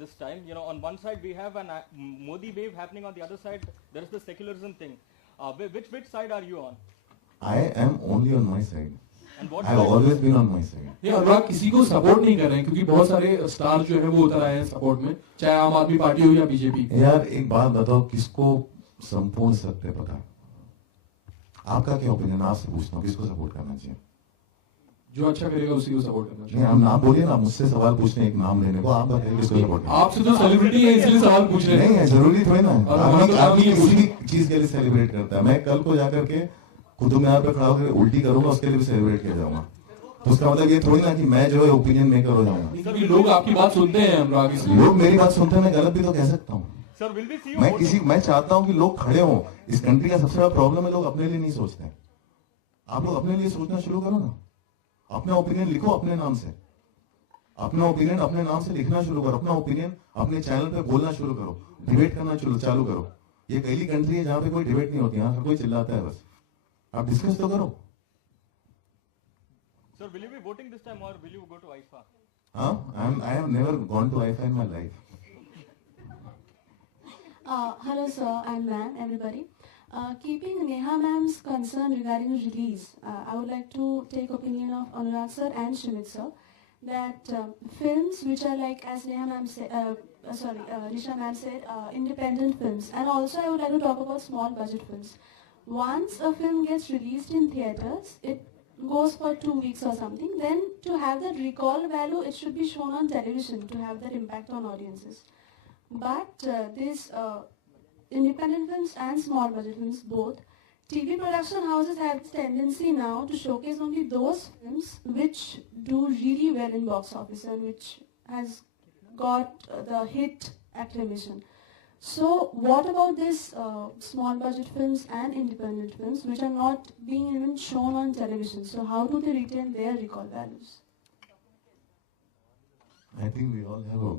this time. On one side we have an Modi wave happening, on the other side there is the secularism thing. Which side are you on? I am only on my side. And what I have always been on my side. नहीं, अनुराग किसी को सपोर्ट नहीं कर रहे हैं क्योंकि बहुत सारे स्टार जो है वो उतर आए हैं सपोर्ट में, चाहे आम आदमी पार्टी हो या बीजेपी। यार एक बात बताओ, किसको संपूर्ण सत्य पता है? आपका क्या ओपिनियन? आपसे पूछता हूँ, किसको सपोर्ट करना चाहिए? जो अच्छा करेगा उसी को सपोर्ट करना चाहिए। नहीं, आप नाम बोलिए ना, मुझसे सवाल पूछने एक नाम लेने को, आप बताइए किसको सपोर्ट करना? आपसे तो सेलिब्रिटी है इसलिए सवाल पूछ रहे हैं। नहीं है, जरूरी थोड़ी ना और आदमी किसी भी चीज के लिए सेलिब्रेट करता है। मैं कल को जाकर के कुतुब मीनार पे खड़ा होकर उल्टी करूंगा, उसके लिए भी सेलिब्रेट किया जाऊंगा। तो उसका मतलब ये थोड़ी ना कि मैं जो है ओपिनियन मेकर हो जाऊंगा। लोग आपकी बात सुनते हैं अनुराग, इसलिए लोग मेरी बात सुनते हैं, मैं गलत भी तो कह सकता हूँ। मैं चाहता हूँ कि लोग खड़े हों। इस कंट्री का सबसे बड़ा प्रॉब्लम है, लोग अपने लिए नहीं सोचते हैं। आप लोग अपने लिए सोचना शुरू करो ना, अपना ओपिनियन लिखो अपने नाम से, अपना ओपिनियन अपने नाम से लिखना शुरू करो, अपना ओपिनियन अपने चैनल पे बोलना शुरू करो, डिबेट करना चालू करो। ये पहली कंट्री है जहां पे कोई डिबेट नहीं होती, यहाँ हर कोई चिल्लाता है बस। आप डिस्कस तो करो। Sir, will you be voting this time or will you go to IFA? I have never gone to IFA in my life. Hello sir and ma'am, everybody. Keeping Neha ma'am's concern regarding release, I would like to take opinion of Anurag sir and Shimit sir that films which are like, as Neha ma'am said, Nisha ma'am said, independent films, and also I would like to talk about small budget films. Once a film gets released in theaters, it goes for 2 weeks or something, then to have that recall value, it should be shown on television to have that impact on audiences. But these independent films and small budget films both, TV production houses have this tendency now to showcase only those films which do really well in box office and which has got the hit acclamation. So what about these small budget films and independent films which are not being even shown on television? So how do they retain their recall values? I think we all have a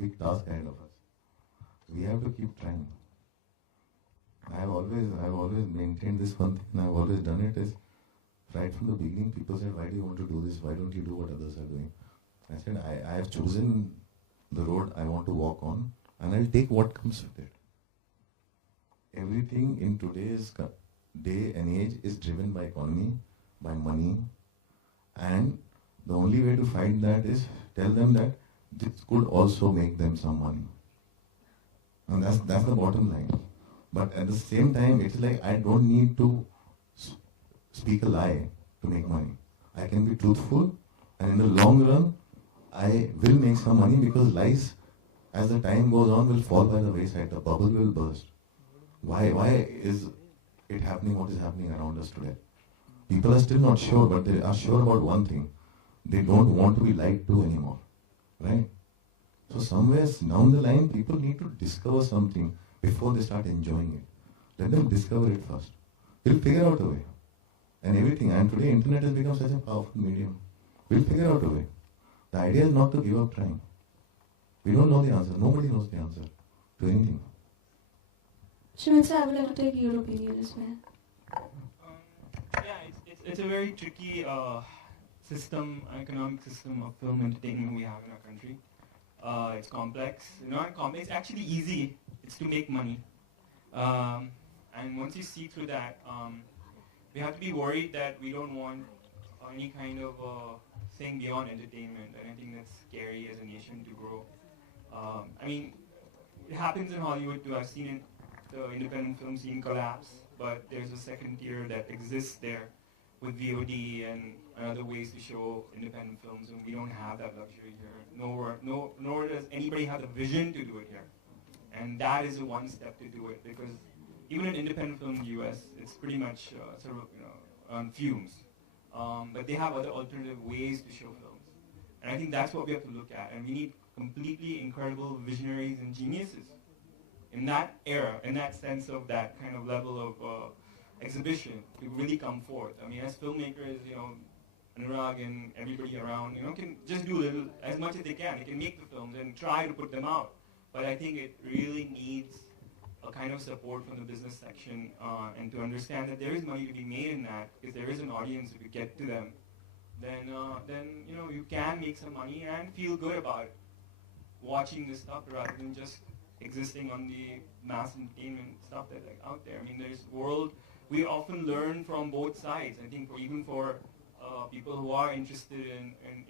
big task ahead of us. We have to keep trying. I have always maintained this one thing, and I have always done it, is right from the beginning people said, why do you want to do this? Why don't you do what others are doing? I said, I have chosen the road I want to walk on, and I'll take what comes with it. Everything in today's day and age is driven by economy, by money, and the only way to fight that is tell them that this could also make them some money. And that's the bottom line. But at the same time, it's like I don't need to speak a lie to make money. I can be truthful, and in the long run, I will make some money, because lies, as the time goes on, will fall by the wayside. The bubble will burst. Why is it happening what is happening around us today? People are still not sure, but they are sure about one thing. They don't want to be lied to anymore. Right? So somewhere down the line, people need to discover something before they start enjoying it. Let them discover it first. We'll figure out a way. And everything. And today, internet has become such a powerful medium. We'll figure out a way. The idea is not to give up trying. We don't know the answer. Nobody knows the answer to anything. Shimit sir, I would like to take your opinion as well. It's a very tricky economic system of film entertainment we have in our country. It's complex. Not complex. It's actually easy. It's to make money. And once you see through that, we have to be worried that we don't want any kind of thing beyond entertainment. And I think that's scary as a nation to grow. I mean, it happens in Hollywood too. I've seen the independent film scene collapse, but there's a second tier that exists there with VOD and other ways to show independent films, and we don't have that luxury here. Nor does anybody have the vision to do it here. And that is the one step to do it, because even an independent film in the US, it's pretty much on fumes. But they have other alternative ways to show films. And I think that's what we have to look at. And we need completely incredible visionaries and geniuses in that era, in that sense of that kind of level of exhibition to really come forth. I mean, as filmmakers, Anurag and everybody around, can just do little, as much as they can. They can make the films and try to put them out. But I think it really needs a kind of support from the business section and to understand that there is money to be made in that. If there is an audience, if you get to them, then you can make some money and feel good about it. watching this stuff rather than just existing on the mass entertainment stuff that's like out there. I mean, there's world, we often learn from both sides. I think even for people who are interested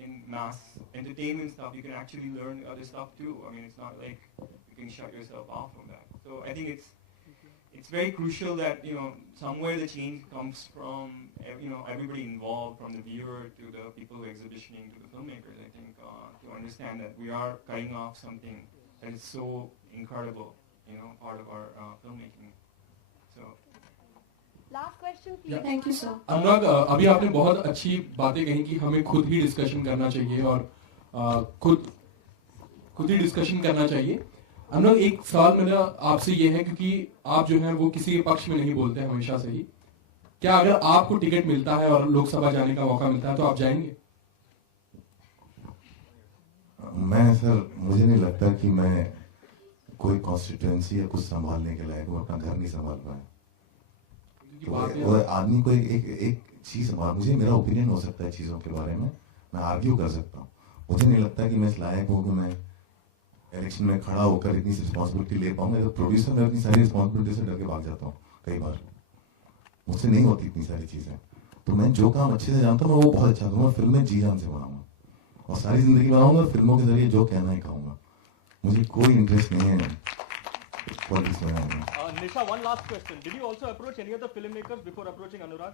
in mass entertainment stuff, you can actually learn other stuff too. I mean, it's not like you can shut yourself off from that. So I think it's very crucial that, you know, somewhere the change comes from, you know, everybody involved, from the viewer to the people who are exhibitioning to the filmmakers, I think, to understand that we are cutting off something that is so incredible, you know, part of our filmmaking. So. Last question, please. Thank you, sir. अनुराग, अभी आपने बहुत अच्छी बातें कही कि हमें खुद ही डिस्कशन करना चाहिए और खुद ही डिस्कशन करना चाहिए। अनुराग, एक सवाल मेरा आपसे ये है, क्योंकि आप जो है वो किसी के पक्ष में नहीं बोलते हमेशा से ही, क्या अगर आपको टिकट मिलता है और लोकसभा जाने का मौका मिलता है तो आप जाएंगे? मैं सर, मुझे नहीं लगता कि मैं कोई कॉन्स्टिट्यूएंसी या कुछ संभालने के लायक हूँ, अपना घर नहीं संभाल पाया। तो आदमी को एक चीज संभाल, मुझे मेरा ओपिनियन हो सकता है चीजों के बारे में, मैं आर्ग्यू कर सकता हूँ, मुझे नहीं लगता कि मैं इस लायक हूँ कि मैं इलेक्शन में खड़ा होकर इतनी रिस्पॉन्सिबिलिटी ले पाऊंगा। तो प्रोड्यूसर में अपनी सारी रिस्पॉन्सिबिलिटी से डर के भाग जाता हूँ कई बार, मुझसे नहीं होती इतनी सारी चीजें। तो मैं जो काम अच्छे से जानता हूँ मैं वो बहुत अच्छा करूँगा, फिल्में जी जान से बनाऊंगा और सारी जिंदगी बनाऊंगा, फिल्मों के जरिए जो कहना ही कहूंगा। मुझे कोई इंटरेस्ट नहीं है पॉलिटिक्स में। Nisha, one last question. Did you also approach any other filmmakers before approaching Anurag?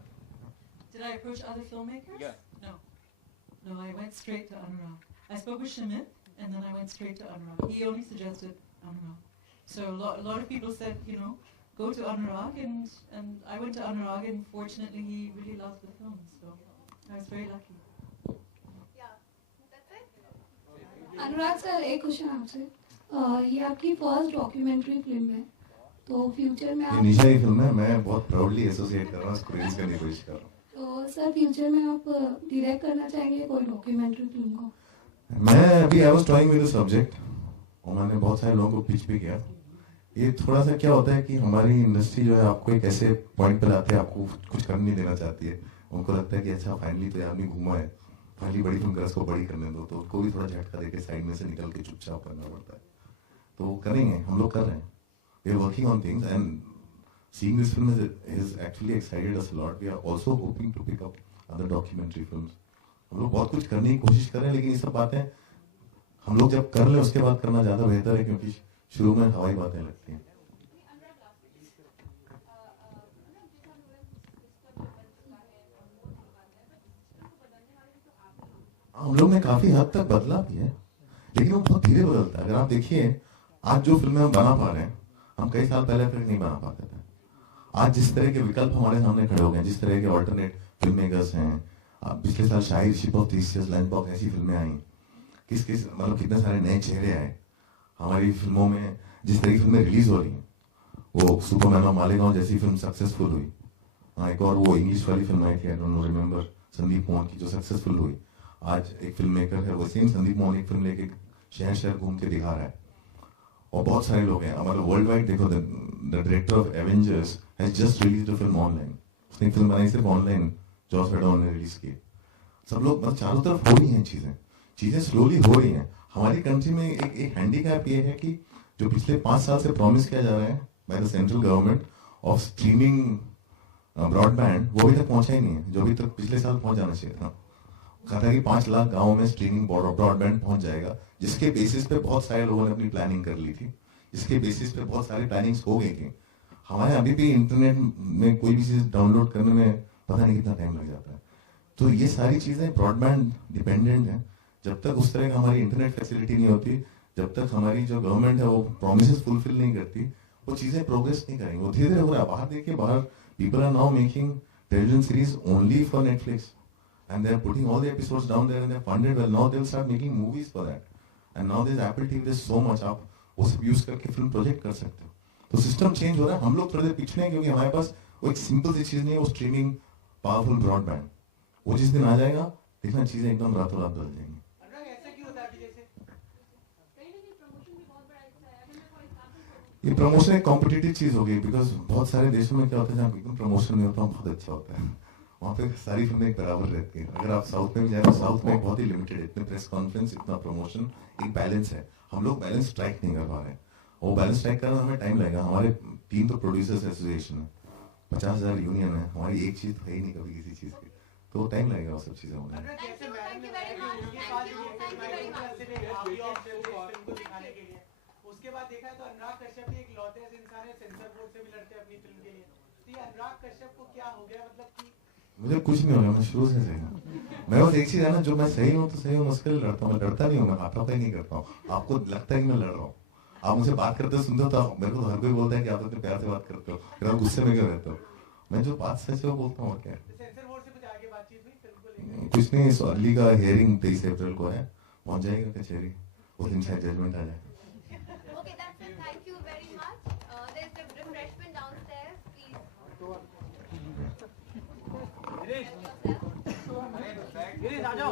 Did I approach other filmmakers? Yeah. No, I went straight to Anurag. I spoke with Shamit, and then I went straight to Anurag. He only suggested Anurag. So a lot of people said, you know, go to Anurag, and I went to Anurag, and fortunately he really loved the film, so I was very lucky. अनुराग सर, एक क्वेश्चन आपसे, ये आपकी first documentary film है, तो फ्यूचर में आप, निशा की फिल्म है, मैं बहुत प्राउडली एसोसिएट कर रहा हूँ, इसको रिलीज करने की कोशिश कर रहा हूँ। तो सर फ्यूचर में आप डायरेक्ट करना चाहेंगे कोई डॉक्यूमेंट्री फिल्म को? मैं अभी I was toying with the subject और मैंने बहुत सारे लोगों को पिच भी किया। ये थोड़ा सा क्या होता है कि हमारी इंडस्ट्री जो है आपको एक ऐसे पॉइंट पे लाते हैं, आपको कुछ करने नहीं देना चाहती है। उनको लगता है कि अच्छा फाइनली तो आदमी घूमा है, फाइनली बड़ी फिल्म कर, उसको बड़ी करने दो, तो उनको भी थोड़ा झटका देके साइड में से निकल के चुपचाप करना पड़ता है। तो करेंगे, हम लोग कर रहे हैं, we are working on things and seeing this film is actually excited us a lot. We are also hoping to pick up other documentary films. हम लोग बहुत कुछ करने की कोशिश कर रहे हैं, लेकिन ये सब बातें हम लोग जब कर ले उसके बाद करना ज्यादा बेहतर है, क्योंकि शुरू में हवाई बातें लगती हैं। हम लोग ने काफी हद तक बदला भी है, लेकिन वो बहुत धीरे बदलता है। अगर आप देखिए आज जो फिल्में हम बना पा रहे हैं, हम कई साल पहले फिल्म नहीं बना पाते थे। आज जिस तरह के विकल्प हमारे सामने खड़े हो गए, जिस तरह के ऑल्टरनेट फिल्म मेकर्स हैं, पिछले साल Shahid, ship of Theseus, lunch box ऐसी फिल्में आई, किस मतलब कितने सारे नए चेहरे आए हमारी फिल्मों में। जिस तरह की फिल्में रिलीज हो रही हैं, वो सुपरमैन ऑफ मालेगांव जैसी फिल्म सक्सेसफुल हुई, एक और वो इंग्लिश वाली फिल्म आई थी, I don't know remember, Sandeep मोहन की, जो सक्सेसफुल हुई। आज एक फिल्म मेकर है, वो सेम संदीप मोहन एक फिल्म लेके शहर शहर घूम के दिखा रहा है, और बहुत सारे लोग हैं हमारे वर्ल्ड वाइड। देखो, the director of Avengers has just released a film online, उसने फिल्म बनाई सिर्फ ऑनलाइन, जॉस वेडॉन ने रिलीज की। सब लोग बस चारों तरफ हो रही हैं चीजें स्लोली हो रही हैं। हमारी कंट्री में एक हैंडीकैप ये है कि जो पिछले 5 साल से प्रॉमिस किया जा रहा है by the central government of streaming broadband, वो अभी तक पहुंचा ही नहीं है, जो अभी तक पिछले साल पहुंच जाना चाहिए था। कहा था कि 5 लाख गाँव में स्ट्रीमिंग ब्रॉडबैंड पहुंच जाएगा, जिसके बेसिस पे बहुत सारे लोगों ने अपनी प्लानिंग कर ली थी, जिसके बेसिस पे बहुत सारी प्लानिंग्स हो गई थी। हमारे अभी भी इंटरनेट में कोई भी चीज डाउनलोड करने में पता नहीं कितना टाइम लग जाता है। तो ये सारी चीजें ब्रॉडबैंड डिपेंडेंट हैं। जब तक उस तरह का हमारी इंटरनेट फैसिलिटी नहीं होती, जब तक हमारी जो गवर्नमेंट है वो प्रोमिसेस फुलफिल नहीं करती, वो चीजें प्रोग्रेस नहीं करेंगी। वो धीरे धीरे हो रहा है। बाहर देखिए, बाहर people are now making television series only for Netflix and they are putting all the episodes down there and they're funded well. Now they'll start making movies for that. And now there's Apple TV, there's so much, आप वो सब यूज करके film project कर सकते हो। तो system change हो रहा है। हम लोग थोड़े देर पिछले हैं, क्योंकि हमारे पास वो एक सिंपल सी चीज नहीं है, वो स्ट्रीमिंग पावरफुल ब्रॉडबैंड। वो जिस दिन आ जाएगा, देखना चीजें एकदम रातों रात बदल जाएंगी। ये प्रमोशन एक कॉम्पिटिटिव चीज हो गई, बिकॉज बहुत सारे देशों में क्या होता है, जहाँ एकदम प्रमोशन नहीं होता बहुत अच्छा होता है, वहाँ पे सारी फिल्में एक बराबर रहती हैं। अगर आप साउथ में भी जाए तो साउथ में बहुत ही लिमिटेड, इतने प्रेस कॉन्फ्रेंस, इतना प्रमोशन, एक बैलेंस है। हम लोग बैलेंस स्ट्राइक नहीं कर पा रहे हैं। वो बैलेंस स्ट्राइक करना हमें टाइम लगेगा। हमारे 3 तो प्रोड्यूसर्स एसोसिएशन है, 50,000 यूनियन है, हमारी एक चीज है ही नहीं कभी किसी चीज की, तो टाइम लगेगा वो सब चीजें होने में। उसके बाद देखा तो अनुराग कश्यप भी एक लौते इंसान है, सेंसर बोर्ड से भी लड़ते हैं अपनी फिल्म के लिए। तो ये अनुराग कश्यप को क्या हो गया, मतलब कि मुझे कुछ नहीं हो रहा, मैं शुरू से सही हूँ। मैं बस एक चीज है ना, जो मैं सही हूँ तो सही हूँ, मुझसे लड़ता हूँ। मैं लड़ता नहीं हूँ, मैं हाथापाई नहीं करता हूँ। आपको लगता है कि मैं लड़ रहा हूँ, आप मुझसे बात करते सुनते हो तो मेरे को हर कोई बोलता है कि आप इतने प्यार से बात करते हो, फिर आप गुस्से में क्यों रहते हो। मैं जो बात सच है वो बोलता हूँ। और क्या सेंसर बोर्ड से कुछ आगे बातचीत हुई फिल्म को लेकर? कुछ नहीं, इस अली का हियरिंग 23 अप्रैल को है, पहुंच जाएगा कचहरी, उस दिन शायद जजमेंट आ जाए। Okay, that's it. Thank you very much. There's a refreshment downstairs. Please. Girish, गिरीश आ जाओ।